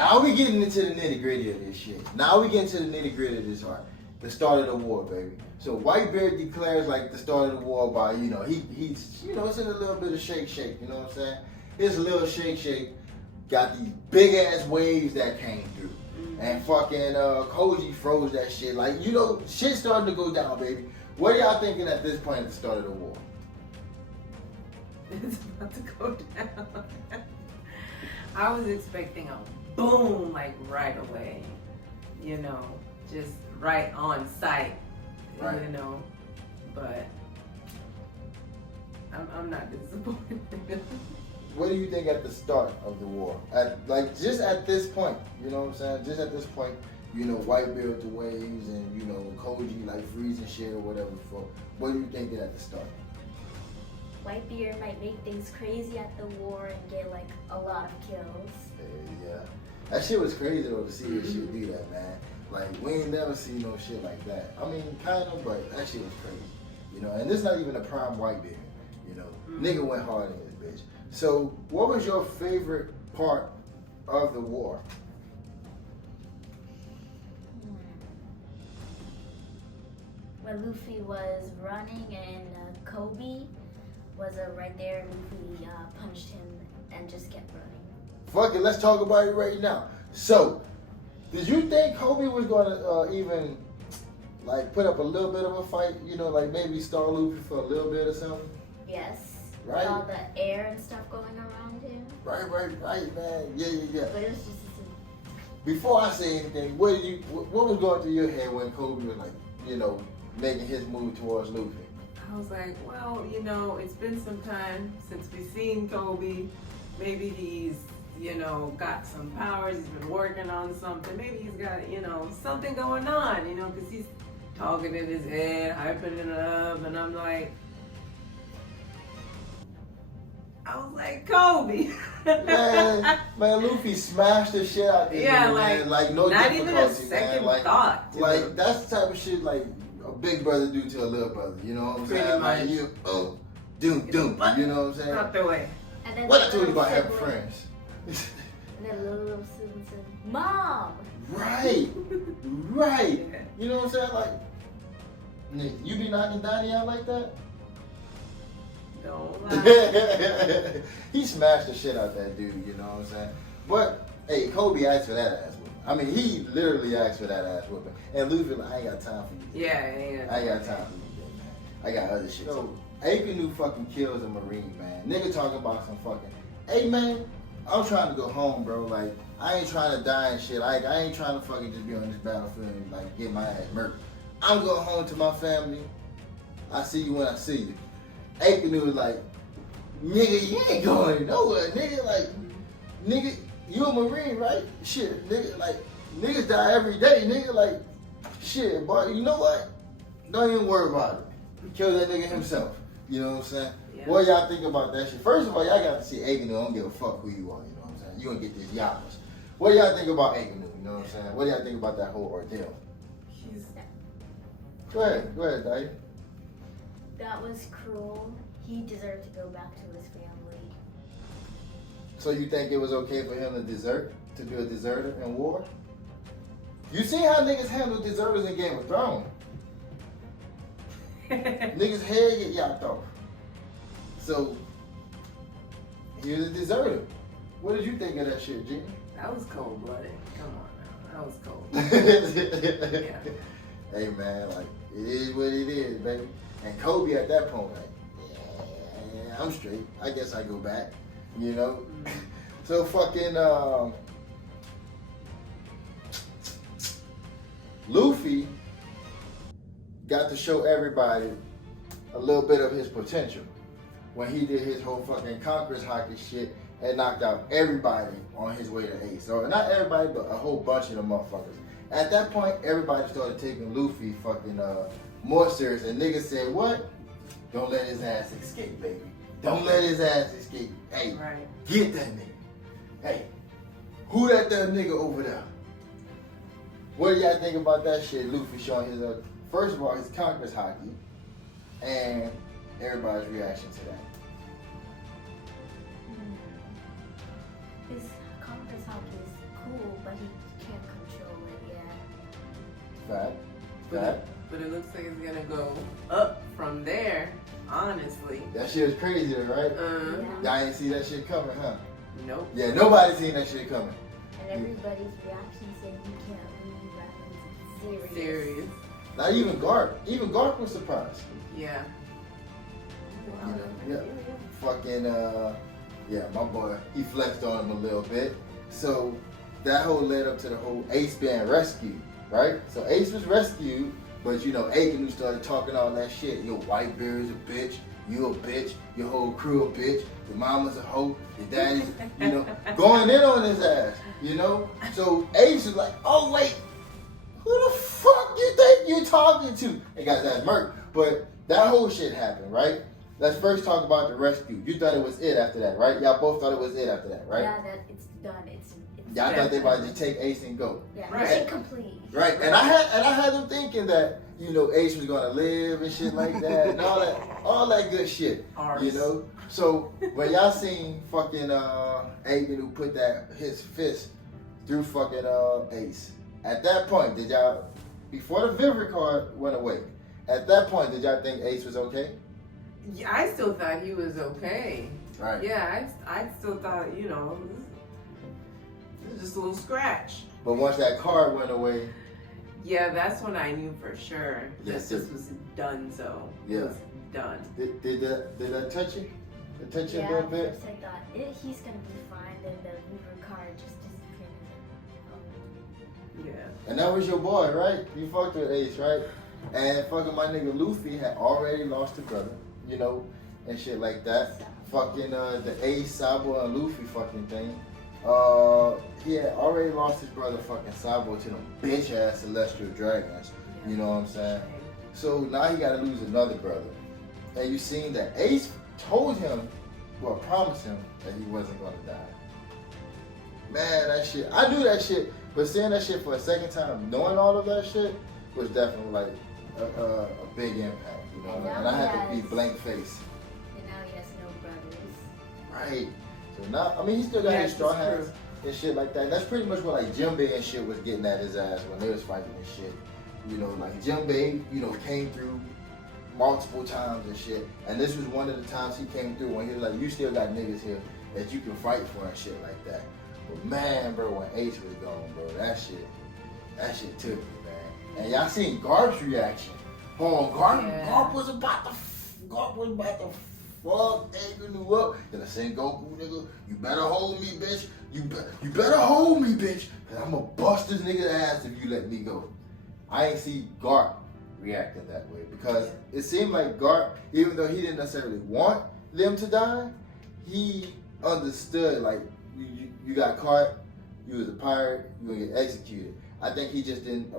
Now we getting into the nitty gritty of this shit. Now we getting to the nitty gritty of this art. The start of the war, baby. So Whitebeard declares like the start of the war by, he's it's in a little bit of shake, you know what I'm saying? It's a little shake, got these big ass waves that came through. And fucking Koji froze that shit. Like, shit started to go down, baby. What are y'all thinking at this point at the start of the war? It's about to go down. I was expecting a boom, like right away. Just right on sight. Right. But I'm not disappointed. What do you think at the start of the war? Just at this point, you know what I'm saying? Just at this point, Whitebeard with the waves and, Koji like freezing shit or whatever. What do you think at the start? Whitebeard might make things crazy at the war and get like a lot of kills. Yeah. That shit was crazy though to see this shit do that, man. Like, we ain't never seen no shit like that. I mean, kind of, but that shit was crazy. And this not even a prime Whitebeard. Nigga went hard in this bitch. So, what was your favorite part of the war? When Luffy was running and Kobe was right there, and Luffy punched him and just kept running. Fuck it, let's talk about it right now. So, did you think Kobe was gonna even like put up a little bit of a fight? Like maybe star Luffy for a little bit or something? Yes. Right. All the air and stuff going around him. Right, man. Yeah. But it was just. Before I say anything, what was going through your head when Kobe was like, making his move towards Luffy? I was like, well, it's been some time since we've seen Kobe. Maybe he's, got some powers. He's been working on something. Maybe he's got, something going on, because he's talking in his head, hyping it up. And I'm like, Kobe. man, Luffy smashed the shit out there. Yeah, man. Like no not difficulty, even a second man. thought. Like that's the type of shit like a big brother do to a little brother. You know what I'm Pretty saying? much. Like doom. You know what I'm saying? Out the way. And then What I told you about having friends. And then little Susan said, "Mom." Right. Yeah. You know what I'm saying? Like, Nick, you be knocking Donnie out like that? Don't lie. He smashed the shit out that dude, you know what I'm saying? But, hey, Kobe asked for that ass whooping. I mean, he literally asked for that ass whooping. And Luffy like, I ain't got time for you. Yeah, I ain't got time for you, man. I got other shit. So, Aikenu fucking kills a Marine, man. Nigga talking about some fucking, hey, man, I'm trying to go home, bro. Like, I ain't trying to die and shit. I ain't trying to fucking just be on this battlefield and, like, get my ass murdered. I'm going home to my family. I see you when I see you. Aikenu was like, nigga, you ain't going nowhere, nigga. Like, nigga, you a Marine, right? Shit, nigga, like, niggas die every day, nigga. Like, shit, boy, you know what? Don't even worry about it. He killed that nigga himself. You know what I'm saying? Yeah. What y'all think about that shit? First of all, y'all got to see Aikenu. I don't give a fuck who you are, you know what I'm saying? You gonna get this yamas. What do y'all think about Aikenu? You know what I'm saying? What do y'all think about that whole ordeal? Go ahead, Dave. That was cruel. He deserved to go back to his family. So you think it was okay for him to be a deserter in war? You see how niggas handle deserters in Game of Thrones? Niggas' head get yacked off. So, he was a deserter. What did you think of that shit, Jimmy? That was cold-blooded. Come on now. That was cold. Yeah. Hey man, like, it is what it is, baby. And Kobe at that point, like, yeah, I'm straight. I guess I go back, you know? So fucking, Luffy got to show everybody a little bit of his potential when he did his whole fucking Conqueror's hockey shit and knocked out everybody on his way to Ace. So not everybody, but a whole bunch of the motherfuckers. At that point, everybody started taking Luffy fucking more serious. And niggas said, what? Don't let his ass escape, baby. Don't let his ass escape. Hey, right. Get that nigga. Hey, who that nigga over there? What do y'all think about that shit? Luffy showing his, first of all, his Conqueror's hockey and everybody's reaction to that. His Conqueror's hockey is cool, but he can't control it. Yeah. Fact. But it looks like it's gonna go up from there. Honestly. That shit was crazy, right? Yeah. Y'all ain't see that shit coming, huh? Nope. Yeah, nobody seen that shit coming. And everybody's reaction said you can't believe that. It's Serious. Not even Garp. Even Garp was surprised. Yeah. You know, fucking, yeah, my boy, he flexed on him a little bit. So that whole led up to the whole Ace being rescued, right? So Ace was rescued, but you know, Aiken who started talking all that shit. Your white beard is a bitch, you a bitch, your whole crew a bitch, your mama's a hoe, your daddy's, you know, going in on his ass, you know? So Ace is like, oh wait, who the fuck you think you talking to? They got his ass murked. But that whole shit happened, right? Let's first talk about the rescue. You thought it was it after that, right? Y'all both thought it was it after that, right? Yeah, that it's done. It's Y'all thought they about to just take Ace and go. yeah, Right. mission complete. Right. And I had them thinking that, you know, Ace was gonna live and shit like that and all that good shit. Arse. You know? So when y'all seen fucking Aiken who put his fist through fucking Ace, at that point, did y'all, before the Vivid card went away, at that point did y'all think Ace was okay? Yeah, I still thought he was okay. Right. Yeah, I still thought, you know, it was just a little scratch. But once that card went away, Yeah, that's when I knew for sure that Yes, this was done. So it Yeah. was done. did that touch you? Did it touch you a Yeah, little at bit? first I thought he's gonna be fine. Then the Weaver card just disappeared. Yeah. And that was your boy, right? You fucked with Ace, right? And fucking my nigga Luffy had already lost a brother, you know, and shit like that. Fucking the Ace, Sabo, and Luffy fucking thing. He had already lost his brother fucking Sabo to them bitch ass Celestial Dragons. You know what I'm saying? So now he gotta lose another brother. And you seen that Ace told him, well, promised him that he wasn't gonna die. Man, that shit, I knew that shit, but seeing that shit for a second time, knowing all of that shit, was definitely like a big impact, you know? And I had to be blank face. And now he has no brothers. Right. So now, I mean, he still got his Yes, straw it's hats true. and shit like that. That's pretty much what like Jimbei and shit was getting at his ass when they was fighting and shit. You know, like Jimbei, you know, came through multiple times and shit. And this was one of the times he came through when he was like, you still got niggas here that you can fight for and shit like that. But man, bro, when Ace was gone, bro, that shit took me, man. And y'all seen Garp's reaction. Oh, Garp was about to fuck Aiken up. Then I said, Goku, nigga, you better hold me, bitch. You better hold me, bitch. Cause I'm gonna bust this nigga's ass if you let me go. I ain't see Garp reacting that way because it seemed like Garp, even though he didn't necessarily want them to die, he understood like you got caught, you was a pirate, you gonna get executed. I think he just didn't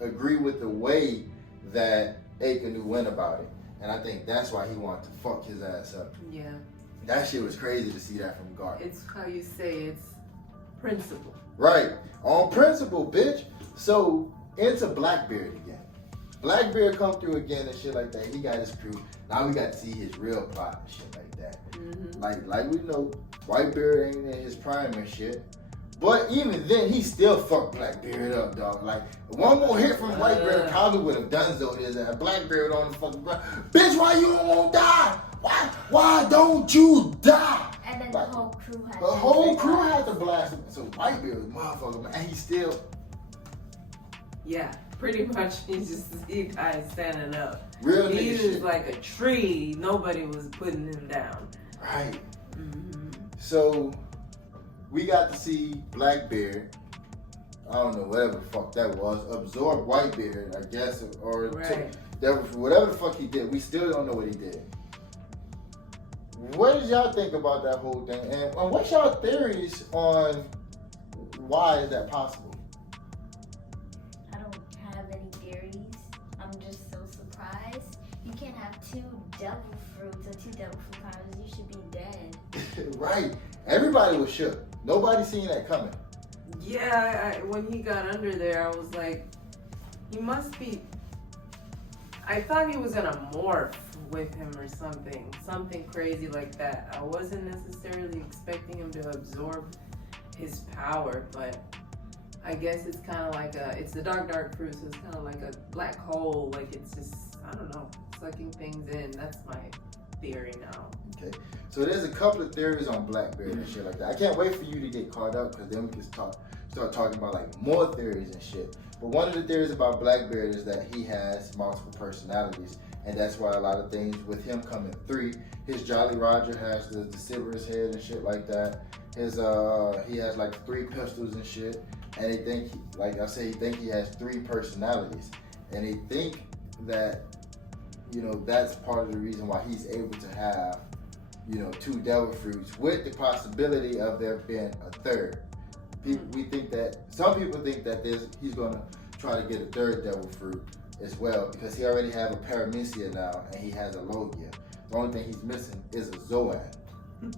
agree with the way that Aiken went about it. And I think that's why he wanted to fuck his ass up. Yeah. That shit was crazy to see that from Garp. It's how you say it's principle. Right. On principle, bitch. So, into Blackbeard again. Blackbeard come through again and shit like that. He got his crew. Now we got to see his real plot and shit like that. Mm-hmm. Like we know, Whitebeard ain't in his prime and shit. But even then, he still fucked Blackbeard up, dog. Like, one more hit from Whitebeard probably would have done so his ass. Blackbeard on the fucking ground. Bitch, why you don't want to die? Why don't you die? And then Like, the whole crew had the whole crew had to blast him. So Whitebeard was motherfucker, man. And he still... Yeah, pretty much he died standing up. Real He nigga was shit. like a tree. Nobody was putting him down. Right. Mm-hmm. So, we got to see Blackbeard, I don't know, whatever the fuck that was, absorb Whitebeard, I guess, or Right. whatever the fuck he did. We still don't know what he did. What did y'all think about that whole thing? And what's y'all theories on why is that possible? I don't have any theories. I'm just so surprised. You can't have two devil fruits or two devil fruit powers. You should be dead. Right. Everybody was shook. Nobody seen that coming. Yeah, when he got under there, I was like, he must be. I thought he was gonna morph with him or something crazy like that. I wasn't necessarily expecting him to absorb his power, but I guess it's kind of like it's the dark fruit, so it's kind of like a black hole. Like it's just, I don't know, sucking things in. That's my theory now. Okay, so there's a couple of theories on Blackbeard and shit like that. I can't wait for you to get caught up because then we can start talking about like more theories and shit. But one of the theories about Blackbeard is that he has multiple personalities, and that's why a lot of things with him come in 3. His Jolly Roger has the Silver's head and shit like that. His he has like 3 pistols and shit, and they think, like I say, he think he has 3 personalities, and they think that, you know, that's part of the reason why he's able to have, you know, 2 devil fruits with the possibility of there being a 3rd. We think that, some people think that he's gonna try to get a 3rd devil fruit as well, because he already have a Paramecia now and he has a Logia. The only thing he's missing is a Zoan.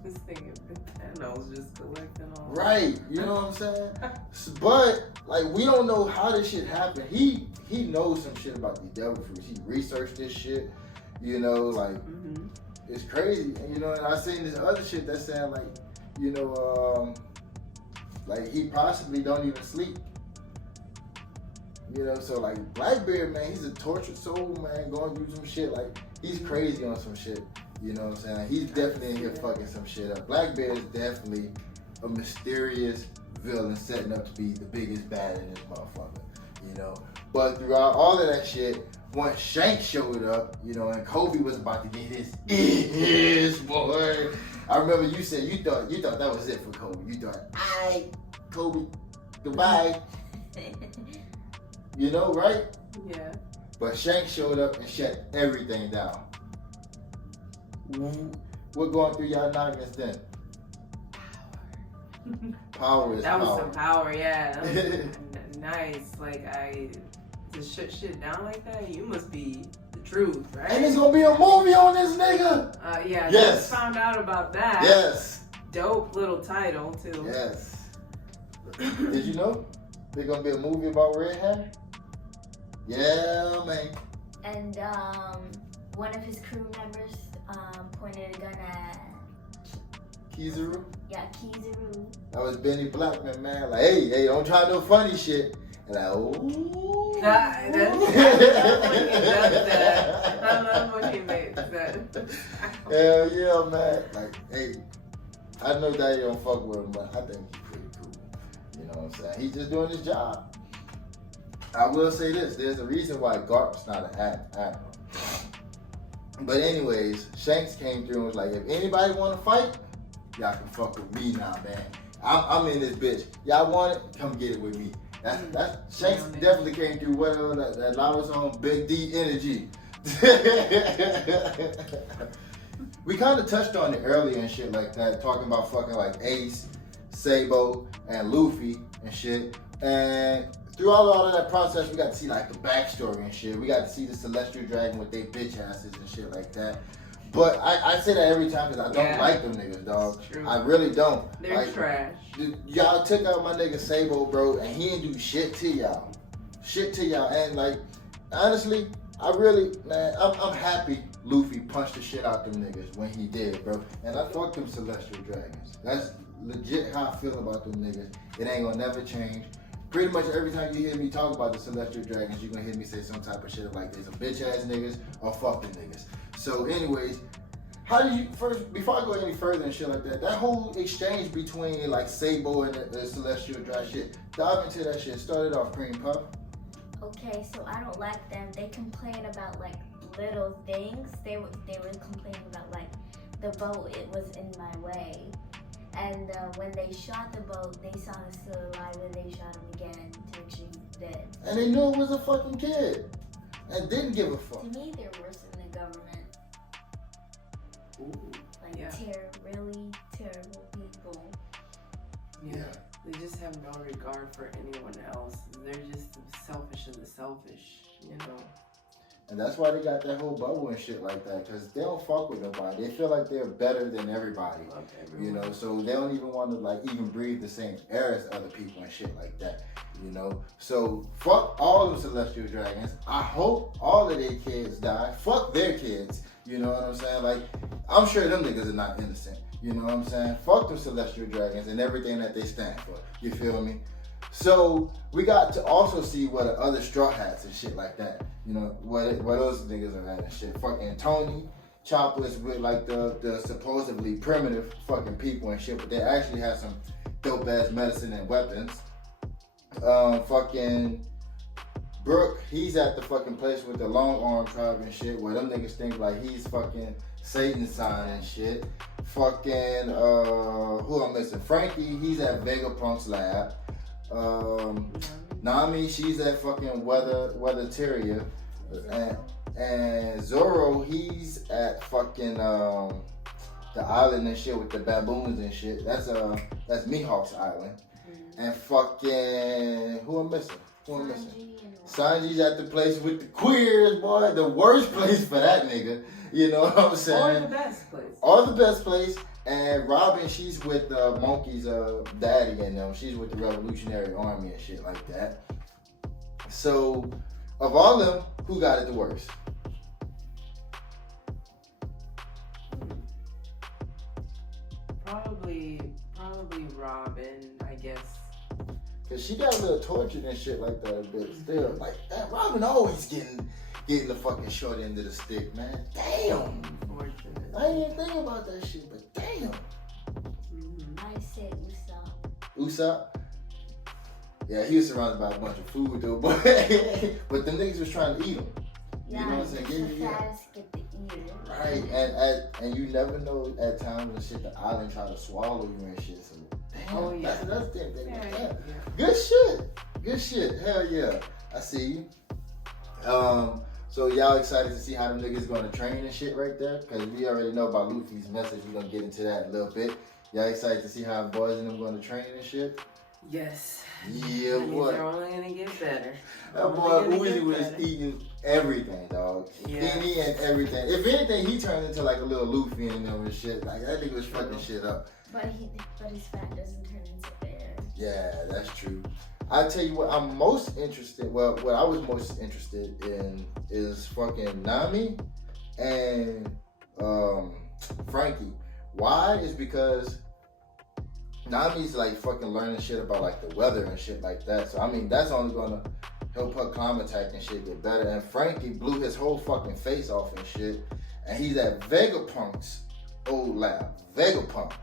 This thing is Thanos just collecting all. Right, you know what I'm saying? But like, we don't know how this shit happened. He knows some shit about these devil fruits. He researched this shit, you know, like it's crazy. You know, and I seen this other shit that's saying like, you know, like he possibly don't even sleep. You know, so like Blackbeard, man, he's a tortured soul, man, going through some shit. Like, he's crazy on some shit. You know what I'm saying? He's definitely in here fucking some shit up. Blackbeard is definitely a mysterious villain setting up to be the biggest bad in this motherfucker. You know? But throughout all of that shit, once Shank showed up, you know, and Kobe was about to get his boy. I remember you said you thought that was it for Kobe. You thought, alright, Kobe, goodbye. You know, right? Yeah. But Shank showed up and shut everything down. What going through y'all noggins then? Power is that was power. some power, yeah. That was nice. Like, to shut shit down like that, you must be the truth, right? And there's gonna be a movie on this nigga. Yeah, Yes. I just found out about that. Yes. Dope little title too. Yes. Did you know there's gonna be a movie about Red Hair? Yeah, man. And one of his crew members pointed a gun at Kizaru. Yeah, Kizaru. That was Benny Blackman, man. Like, hey, don't try no funny shit. And like, oh. I love when he does that. I love when he makes that. Hell yeah, man. Like, hey, I know Daddy don't fuck with him, but I think he's pretty cool. You know what I'm saying? He's just doing his job. I will say this, there's a reason why Garp's not an admiral. But anyways, Shanks came through and was like, if anybody want to fight, y'all can fuck with me now, man. I'm in this bitch. Y'all want it? Come get it with me. That's Shanks definitely came through whatever that Lava's on Big D energy. We kind of touched on it earlier and shit like that, talking about fucking like Ace, Sabo, and Luffy and shit. And throughout all of that process, we got to see like the backstory and shit. We got to see the Celestial Dragon with their bitch asses and shit like that. But I say that every time because I don't like them niggas, dog. I really don't. They're like, trash. Y'all took out my nigga Sabo, bro, and he didn't do shit to y'all. And like, honestly, I'm happy Luffy punched the shit out them niggas when he did, bro. And I fuck them Celestial Dragons. That's legit how I feel about them niggas. It ain't gonna never change. Pretty much every time you hear me talk about the Celestial Dragons, you're gonna hear me say some type of shit like there's a bitch ass niggas or fuck them niggas. So anyways, how did you, first, before I go any further and shit like that whole exchange between like Sabo and the Celestial Dragon shit, dive into that shit. Started off Cream Puff. Okay, so I don't like them. They complain about like little things. They were complaining about like the boat, it was in my way. And when they shot the boat, they saw him still alive and they shot him again to make sure he's dead. And they knew it was a fucking kid. And didn't give a fuck. To me, they're worse than the government. Ooh. Like, really terrible people. Yeah. They just have no regard for anyone else. They're just selfish of the selfish, you know. And that's why they got that whole bubble and shit like that, because they don't fuck with nobody. They feel like they're better than everybody, you know, so they don't even want to like even breathe the same air as other people and shit like that, you know. So fuck all the Celestial Dragons. I hope all of their kids die. Fuck their kids, you know what I'm saying? Like, I'm sure them niggas are not innocent. You know what I'm saying? Fuck them celestial dragons and everything that they stand for. You feel me? So we got to also see what the other Straw Hats and shit like that. You know, what those niggas are at and shit. Fucking Tony Choppers with like the supposedly primitive fucking people and shit, but they actually have some dope ass medicine and weapons. Fucking Brooke, he's at the fucking place with the long arm tribe and shit, where them niggas think like he's fucking Satan's sign and shit. Fucking who I'm missing? Frankie, he's at Vegapunk's lab. Nami, she's at fucking Weatherteria. And Zoro, he's at fucking the island and shit with the baboons and shit. That's Mihawk's island. And fucking who I'm missing? Sanji's at the place with the queers, boy. The worst place for that nigga. You know what I'm saying? Or the best place. Or the best place. And Robin, she's with Monkey's daddy and them. She's with the Revolutionary Army and shit like that. So, of all them, who got it the worst? Probably Robin, I guess. Cause she got a little tortured and shit like that, but still, like that Robin always getting the fucking short end of the stick, man. Damn. Unfortunate. I didn't think about that shit, but damn. I say Usopp. Usopp? Yeah, he was surrounded by a bunch of food though, but the niggas was trying to eat him. You know what I'm saying? The fattest get to eat it. Right, and you never know at times when shit the island try to swallow you and shit. So damn, Oh, yeah. that's the thing. Yeah. Good shit. Hell yeah, I see you. So y'all excited to see how them niggas gonna train and shit right there? Cause we already know about Luffy's message. We're gonna get into that a little bit. Y'all excited to see how boys and them gonna train and shit? Yes. Yeah, That means boy. they're only gonna get better. That boy Uzi was eating everything, dog. Yeah. Any and everything. If anything, he turned into like a little Luffy and them and shit. Like that nigga was fucking shit up. But his fat doesn't turn into air. Yeah, that's true. I tell you what, I'm most interested. Well, what I was most interested in is fucking Nami and Frankie. Why? Is because Nami's like fucking learning shit about like the weather and shit like that. So I mean, that's only gonna help her climate tech and shit get better. And Frankie blew his whole fucking face off and shit. And he's at Vegapunk's old lab, Vegapunk.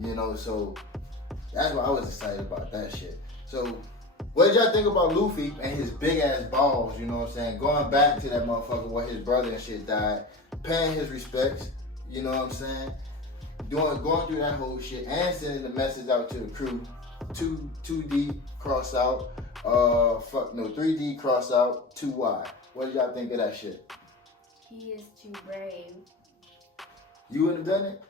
You know, so that's why I was excited about that shit. So, what did y'all think about Luffy and his big ass balls? You know what I'm saying? Going back to that motherfucker where his brother and shit died, paying his respects. You know what I'm saying? Going through that whole shit and sending the message out to the crew. 2D cross out. 3D cross out. 2Y. What did y'all think of that shit? He is too brave. You wouldn't have done it?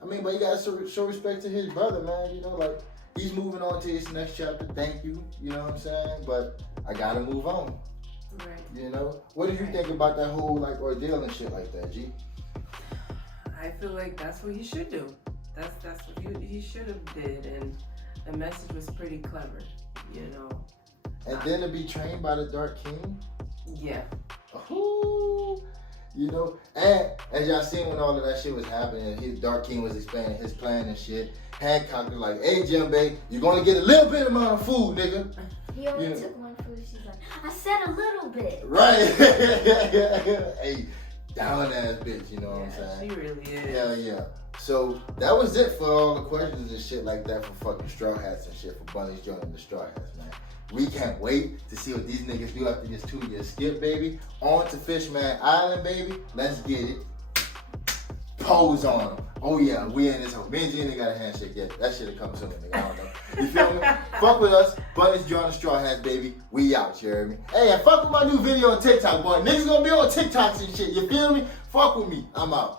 I mean, but you gotta show respect to his brother, man. You know, like, he's moving on to his next chapter. Thank you. You know what I'm saying? But I gotta move on. Right. You know? What did you think about that whole, like, ordeal and shit like that, G? I feel like that's what he should do. That's what he should have did, and the message was pretty clever, you know. And then to be trained by the Dark King? Yeah. Ooh. You know, and as y'all seen when all of that shit was happening, his Dark King was explaining his plan and shit. Hancock was like, "Hey, Jimbe, you're gonna get a little bit amount of food, nigga." He only took one food. She's like, "I said a little bit." Right. Hey, down ass bitch, you know what I'm saying? She really is. Hell yeah. So that was it for all the questions and shit like that for fucking Straw Hats and shit for Bunny's joining the Straw Hats, man. We can't wait to see what these niggas do after this 2-year skip, baby. On to Fishman Island, baby. Let's get it. Pose on them. Oh yeah, we in this hole. Me and Gina got a handshake yet. That shit'll come soon, nigga. I don't know. You feel me? Fuck with us. Bunny's joining the Straw Hats, baby. We out, you heard me? Hey, and fuck with my new video on TikTok, boy. Niggas gonna be on TikToks and shit. You feel me? Fuck with me. I'm out.